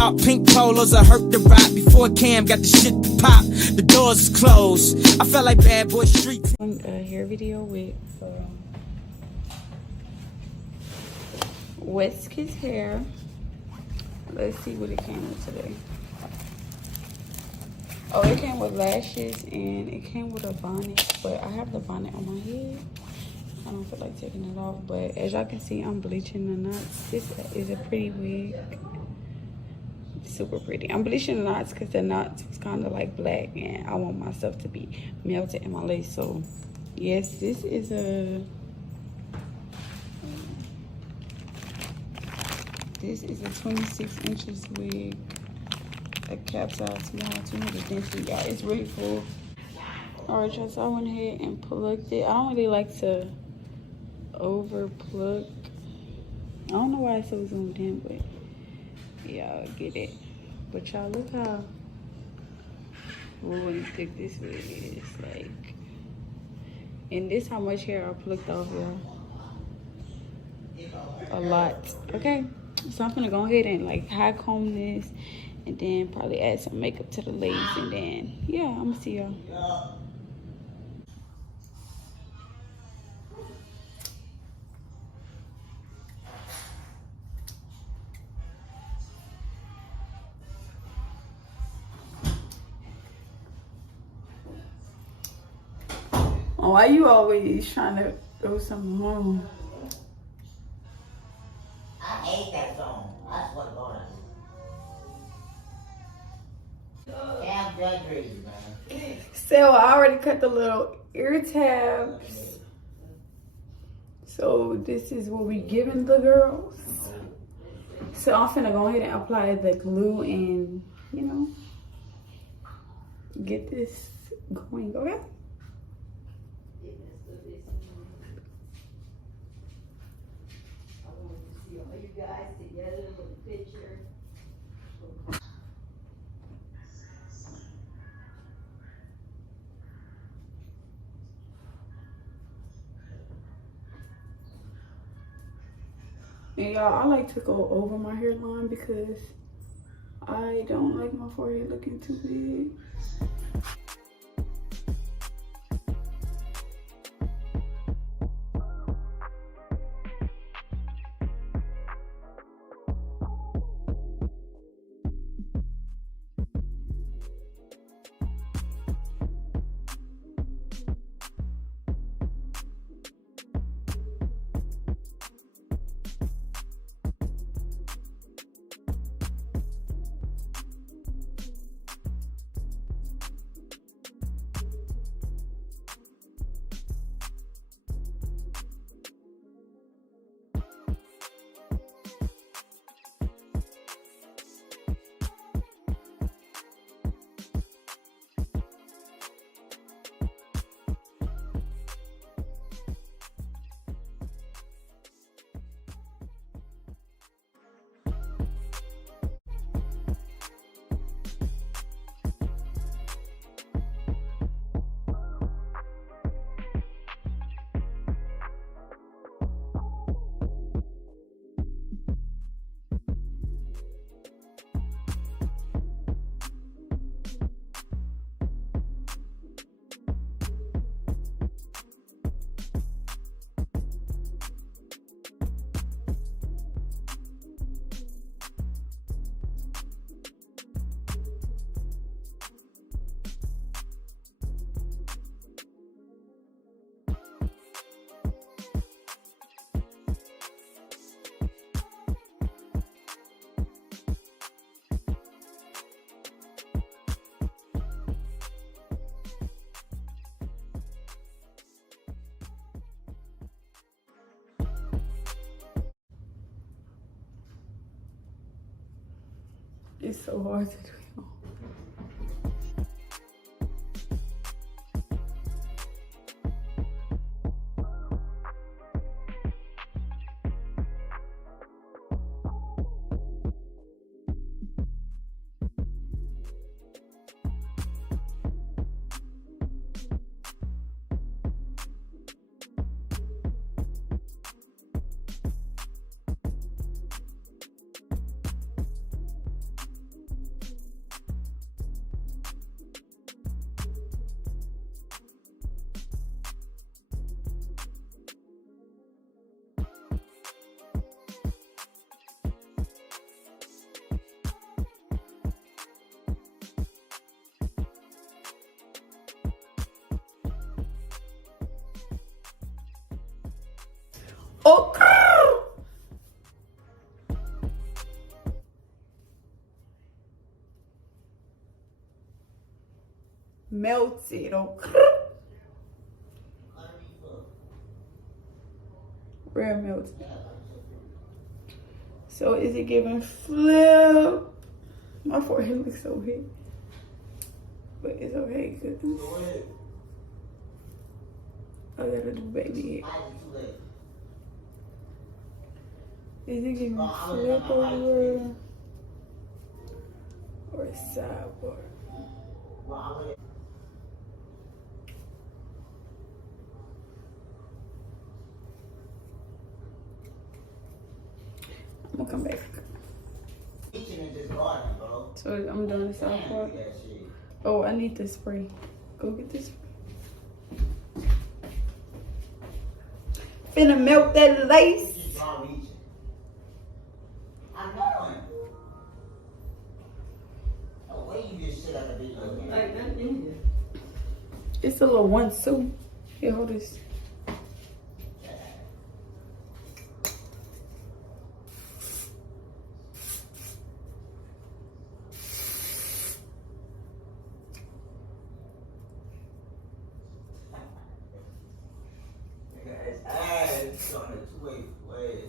talk, pink polos, I hurt the rock. Before Cam got the shit to pop, the doors is closed. I felt like Bad Boy Street. A hair video with WestkissHair. Let's see what it came with today. Oh, it came with lashes and it came with a bonnet, but I have the bonnet on my head. I don't feel like taking it off, but as y'all can see, I'm bleaching the knots. This is a pretty wig. Super pretty. I'm bleaching the knots because the knots was kind of like black and I want my stuff to be melted in my lace. So yes, this is a 26 inches wig, a cap size small, 200 density. Y'all, it's really full. All right, y'all, so I went ahead and plucked it. I don't really like to over pluck. I don't know why it's so zoomed in, but y'all get it. But y'all, look how really thick this wig is. Like, and this how much hair I plucked off, y'all. A lot. Okay, so I'm gonna go ahead and like high comb this and then probably add some makeup to the lace, and then yeah, I'm gonna see y'all. Oh, why you always trying to throw something home? I hate that song. I swear to God. Damn judgery, man. So I already cut the little ear tabs. So this is what we giving the girls. So I'm finna go ahead and apply the glue and, you know, get this going, okay? You guys together with the picture. And y'all, I like to go over my hairline because I don't like my forehead looking too big. It's so hard to do. Oh, melted. Oh, real melted. So is it giving flip? My forehead looks so hit, but it's okay because I gotta do baby hair. Is it giving flip over or sideboard? I'm gonna come back. So I'm doing the side part. Oh, I need the spray. Go get this. Finna melt that lace. I'm knowing. Oh, where you just sit on the beach like that? It's a little 1-2. Here, hold this. It's on a two-way way.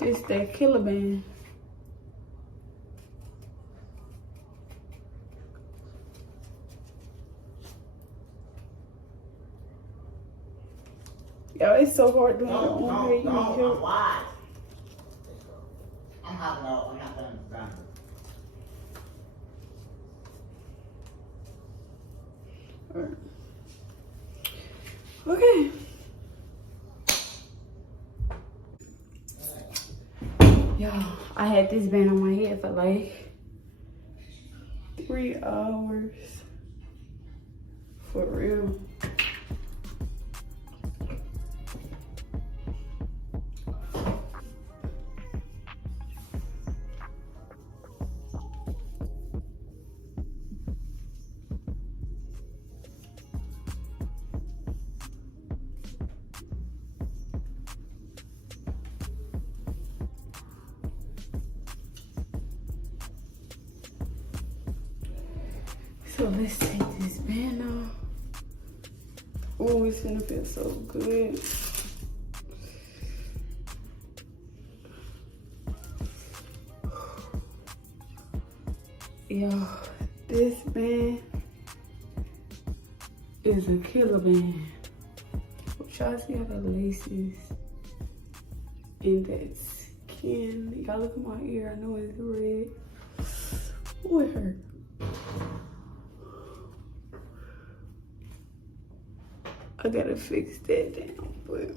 It's that killer band. Yo, it's so hard doing your own hair. You need help. Why? I'm not done. Alright. Okay. Yo, I had this band on my head for like 3 hours. For real. So let's take this band off. Oh, it's gonna feel so good. Yo, this band is a killer band. Y'all see how the laces in that skin. Y'all look at my ear. I know it's red. Oh, it hurt. I gotta fix that down, but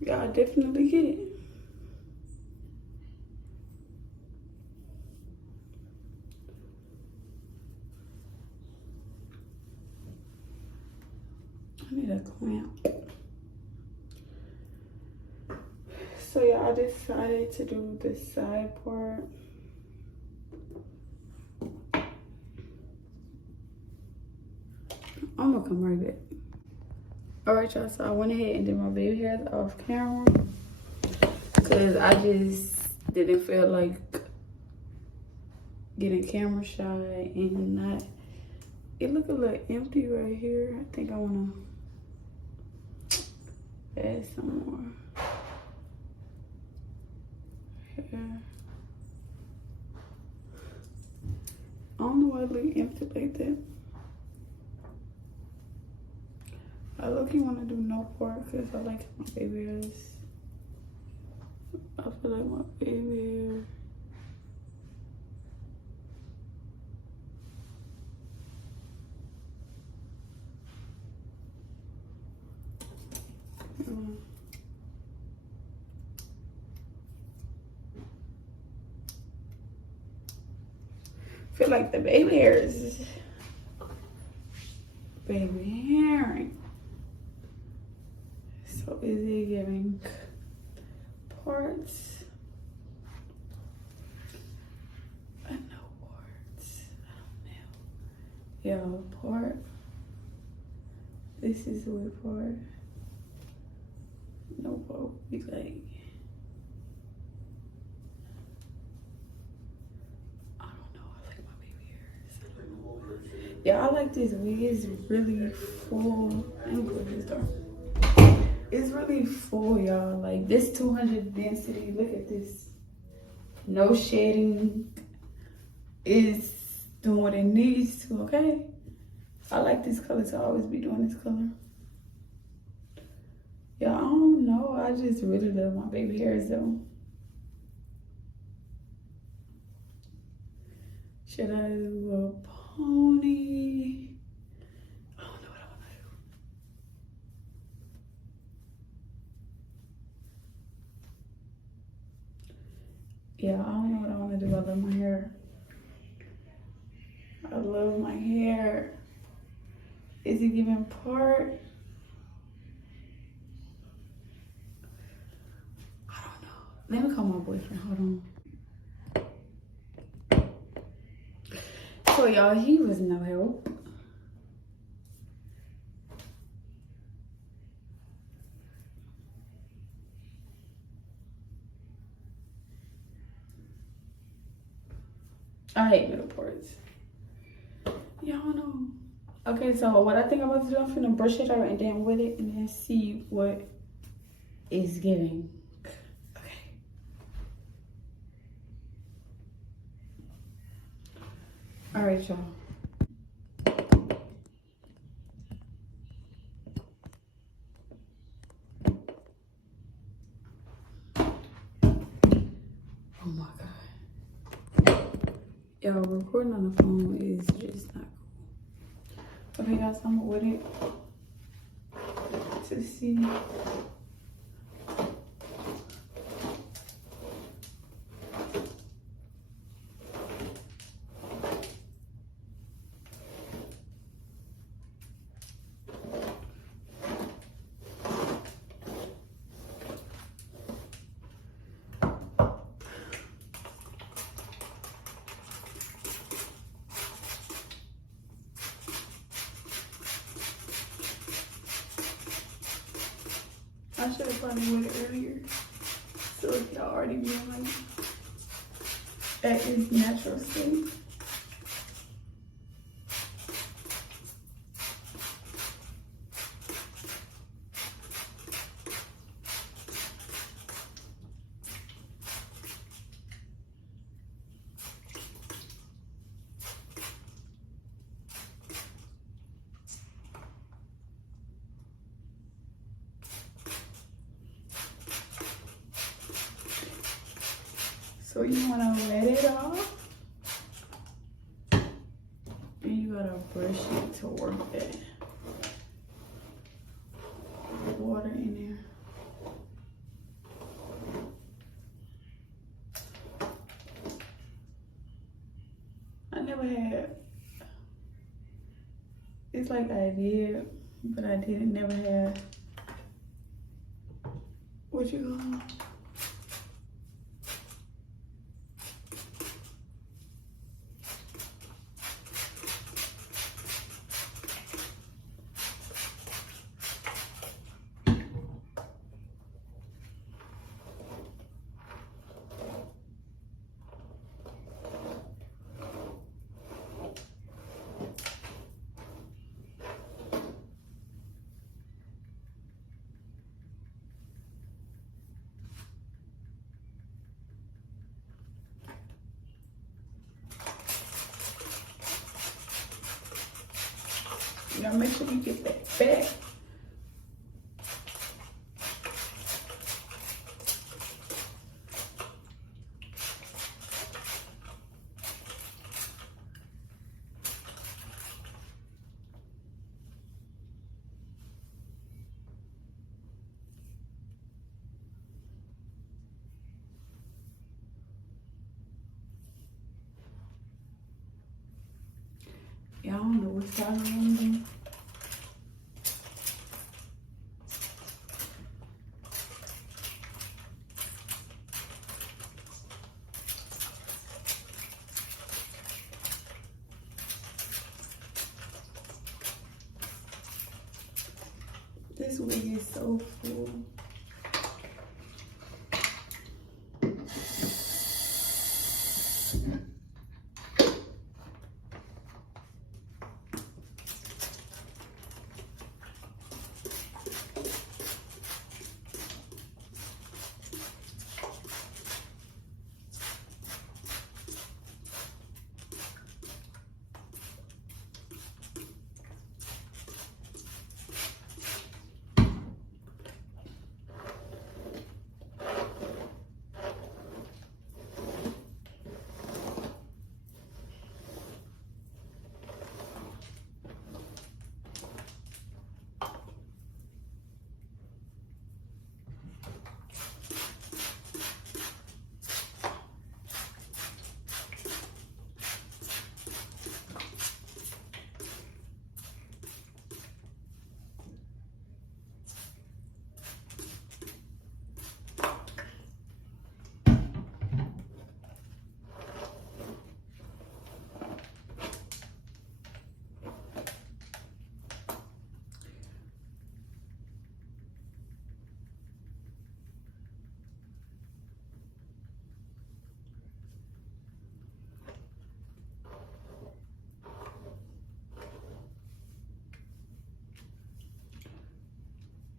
y'all definitely get it. I need a clamp. So yeah, I decided to do the side part. I'm gonna come right back. All right, y'all, so I went ahead and did my baby hairs off camera because I just didn't feel like getting camera shy and not, it look a little empty right here. I think I wanna add some more hair. I don't know why it look empty like that. I low-key want to do no part because I like my baby hairs. I feel like my baby hair. Feel like the baby hairs. Baby hair. So is it giving parts? I know parts. I don't know. Yeah, part. This is the wig part. No part would be like. I don't know. I like my baby hairs. Yeah, I like this wig. It's really full. I ain't put this down. It's really full, y'all. Like this 200 density. Look at this. No shedding. It's doing what it needs to. Okay. I like this color, so I always be doing this color. Yeah, I don't know. I just really love my baby hairs though. Should I do a pony? I don't know what I want to do. Yeah, I don't know what I want to do. I love my hair. I love my hair. Is it giving part? I don't know. Let me call my boyfriend. Hold on. So y'all, he was no help. I hate middle parts. Yeah, I don't know. Okay, so what I think I'm about to do, I'm finna brush it out and then with it and then see what is giving. Okay. All right, y'all. Oh my God. Yo, recording on the phone is just not cool. Okay, guys, I'm with it to see. I should have probably went earlier. So if y'all already been like at its natural state. So you wanna let it off. And you gotta brush it to work that water in there. I never had, it's like I did, but I didn't never have, what you call it? You gotta make sure you get that back. Yeah, I don't know what style I want to do. This wig is so full.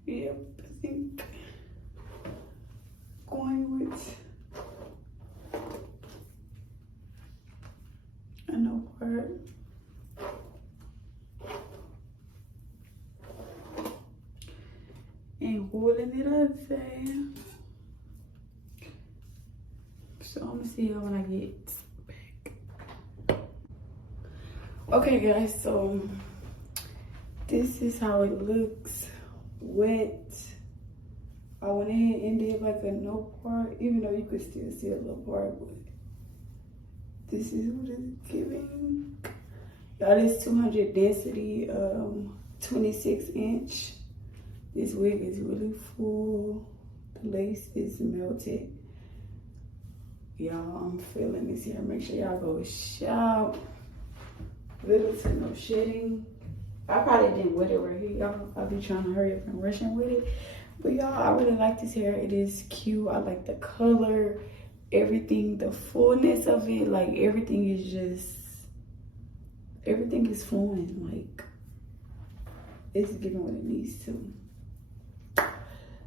Yep, I think going with a no part. And holding it up there. So I'm gonna see how when I get back. Okay guys, so this is how it looks wet. I went ahead and did like a no part, even though you could still see a little part, but this is what it's giving. Y'all, this 200 density, 26 inch. This wig is really full. The lace is melted. Y'all, I'm feeling this here. Make sure y'all go shop. Little to no shedding. I probably didn't wet it right here, y'all. I'll be trying to hurry up and rushing with it. But y'all, I really like this hair. It is cute. I like the color, everything, the fullness of it. Like everything is just, everything is flowing. Like it's giving what it needs to.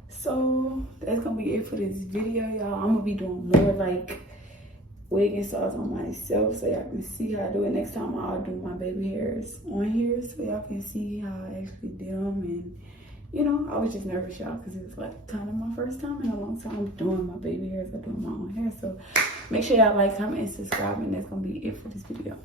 So that's gonna be it for this video, y'all. I'm gonna be doing more like wig installs on myself so y'all can see how I do it. Next time I'll do my baby hairs on here so y'all can see how I actually did them. And you know, I was just nervous, y'all, because it was like kind of my first time in a long time doing my baby hairs or doing my own hair. So make sure y'all like, comment, and subscribe, and that's gonna be it for this video.